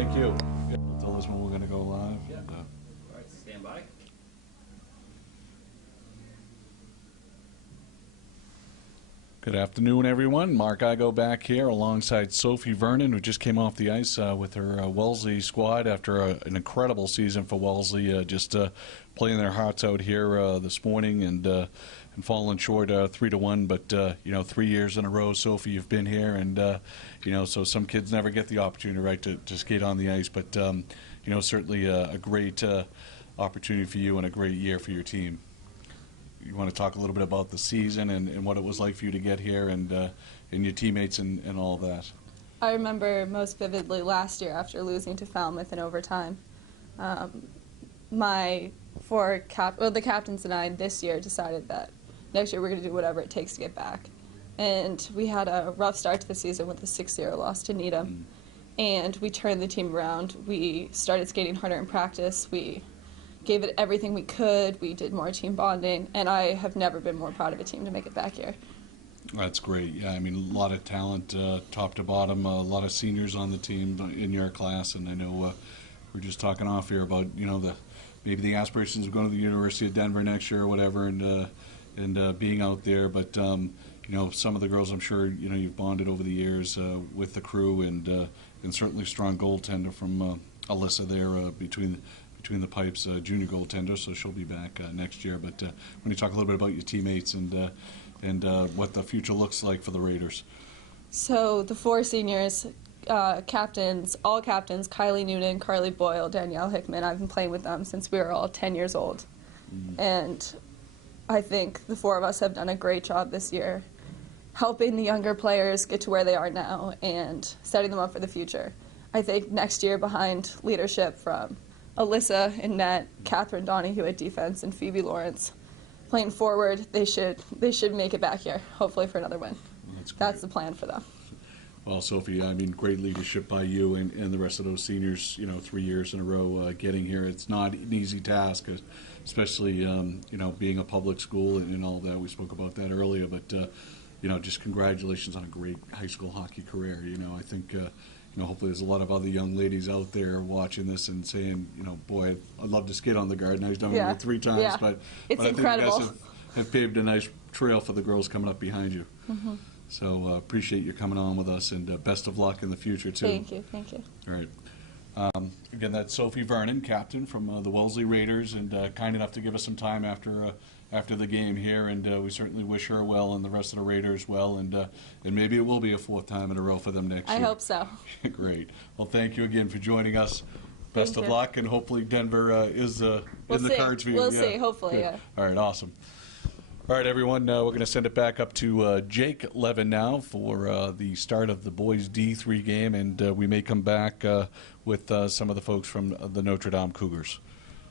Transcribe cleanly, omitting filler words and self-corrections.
thank you. Tell us when we're going to go live. Yeah. All right, stand by. Good afternoon, everyone. Mark Igo back here alongside Sophie Vernon, who just came off the ice with her Wellesley squad after an incredible season for Wellesley, just playing their hearts out here this morning and falling short 3-1. But you know, 3 years in a row, Sophie, you've been here, and you know, so some kids never get the opportunity, right, to skate on the ice. But you know, certainly a great opportunity for you and a great year for your team. You want to talk a little bit about the season and what it was like for you to get here and your teammates and all of that? I remember most vividly last year after losing to Falmouth in overtime. The captains and I this year decided that next year we're going to do whatever it takes to get back. And we had a rough start to the season with a 6-0 loss to Needham. And we turned the team around. We started skating harder in practice. We gave it everything we could. We did more team bonding, and I have never been more proud of a team to make it back here. That's great. Yeah, I mean, a lot of talent, top to bottom, a lot of seniors on the team in your class, and I know we're just talking off here about, you know, maybe the aspirations of going to the University of Denver next year or whatever, and being out there. But you know, some of the girls, I'm sure, you know, you've bonded over the years with the crew, and certainly strong goaltender from Alyssa there between the pipes, junior goaltender, so she'll be back next year. But when you talk a little bit about your teammates and what the future looks like for the Raiders. So the 4 seniors, captains, all captains, Kylie Noonan, Carly Boyle, Danielle Hickman, I've been playing with them since we were all 10 years old. And I think the 4 of us have done a great job this year helping the younger players get to where they are now and setting them up for the future. I think next year, behind leadership from Alyssa in net, Catherine Donahue at defense, and Phoebe Lawrence playing forward, they should make it back here, hopefully for another win. That's the plan for them. Well, Sophie, I mean, great leadership by you and the rest of those seniors, you know, 3 years in a row getting here. It's not an easy task, especially, you know, being a public school and all that. We spoke about that earlier, but, you know, just congratulations on a great high school hockey career. You know, I think, you know, hopefully there's a lot of other young ladies out there watching this and saying, you know, boy, I'd love to skate on the Garden. I've done it 3 times, but it's I think incredible. you guys have paved a nice trail for the girls coming up behind you. So appreciate you coming on with us, and best of luck in the future, too. Thank you, thank you. All right. Again, that's Sophie Vernon, captain from the Wellesley Raiders, and kind enough to give us some time after the game here, and we certainly wish her well and the rest of the Raiders well, and maybe it will be a 4th time in a row for them next year. I hope so. Great. Well, thank you again for joining us. Best of luck, and hopefully Denver is in the cards for you. We'll see, hopefully, Good. yeah. All right, awesome. All right, everyone, we're going to send it back up to Jake Levin now for the start of the boys D3 game, and we may come back with some of the folks from the Notre Dame Cougars.